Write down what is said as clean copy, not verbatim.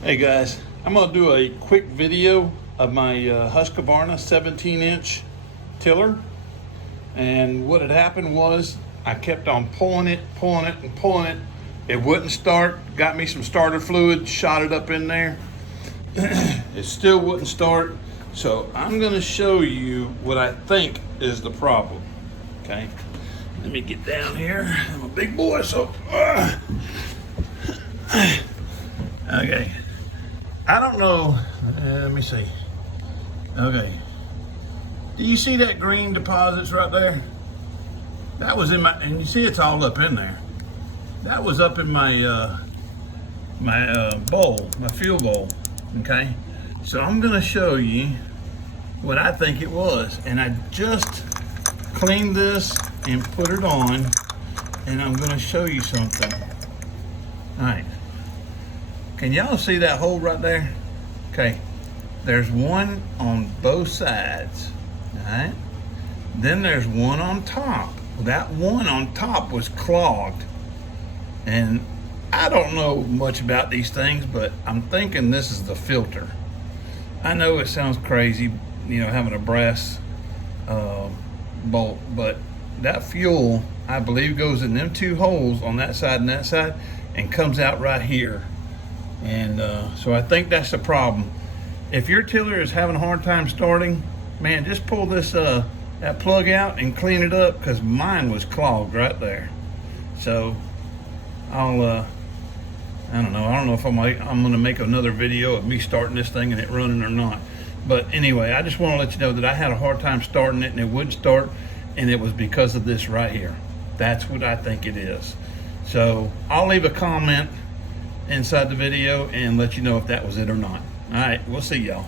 Hey guys, I'm gonna do a quick video of my Husqvarna 17-inch tiller. And what had happened was I kept on pulling it. It wouldn't start. Got me some starter fluid, shot it up in there. It still wouldn't start. So I'm gonna show you what I think is the problem. Okay, let me get down here. I'm a big boy, so okay. I don't know, let me see. Okay, do you see that green deposits right there? That was in my, and you see it's all up in there. That was up in my bowl, my fuel bowl, okay? So I'm gonna show you what I think it was. And I just cleaned this and put it on, and I'm gonna show you something. All right. Can y'all see that hole right there? Okay, there's one on both sides, all right? Then there's one on top. That one on top was clogged. And I don't know much about these things, but I'm thinking this is the filter. I know it sounds crazy, you know, having a brass bolt, but that fuel, I believe, goes in them two holes on that side and that side and comes out right here. And so I think that's the problem. If your tiller is having a hard time starting, man, just pull this that plug out and clean it up, because mine was clogged right there. So I don't know if I'm gonna make another video of me starting this thing and it running or not. But anyway, I just want to let you know that I had a hard time starting it and it wouldn't start, and it was because of this right here. That's what I think it is. So I'll leave a comment inside the video and let you know if that was it or not. All right, we'll see y'all.